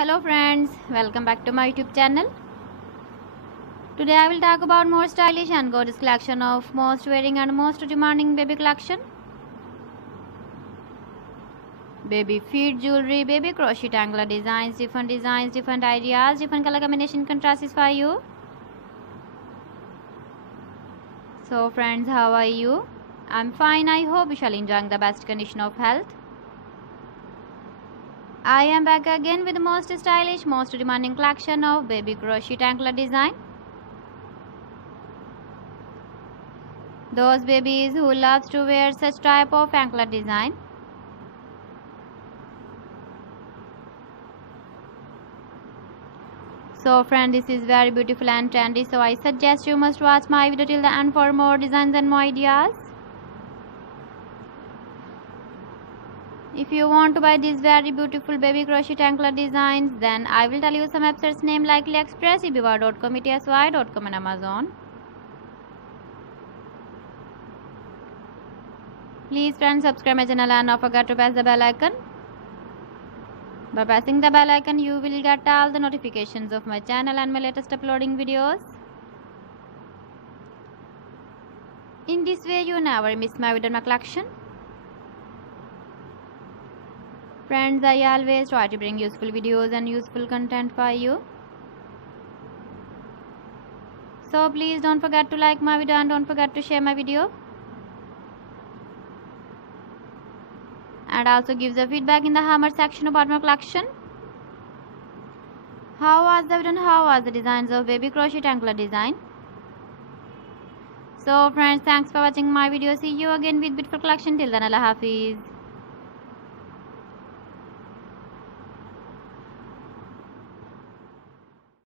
Hello friends, welcome back to my YouTube channel. Today I will talk about more stylish and gorgeous collection of most wearing and most demanding baby collection. Baby feet jewelry, baby crochet angler designs, different ideas, different color combination contrasts for you. So friends, how are you? I'm fine. I hope you shall enjoy the best condition of health. I am back again with the most stylish, most demanding collection of baby crochet anklet design. Those babies who loves to wear such type of anklet design. So friend, this is very beautiful and trendy, so I suggest you must watch my video till the end for more designs and more ideas. If you want to buy these very beautiful baby crochet anklet designs, then I will tell you some websites name like AliExpress, eBay.com, etsy.com and Amazon. Please friends, subscribe my channel and don't forget to press the bell icon. By pressing the bell icon, you will get all the notifications of my channel and my latest uploading videos. In this way, you never miss my video or my collection. Friends, I always try to bring useful videos and useful content for you. So please don't forget to like my video and don't forget to share my video. And also give the feedback in the hammer section about my collection. How was the video and how was the designs of baby crochet anklet design? So friends, thanks for watching my video. See you again with beautiful collection. Till then, Allah Hafiz.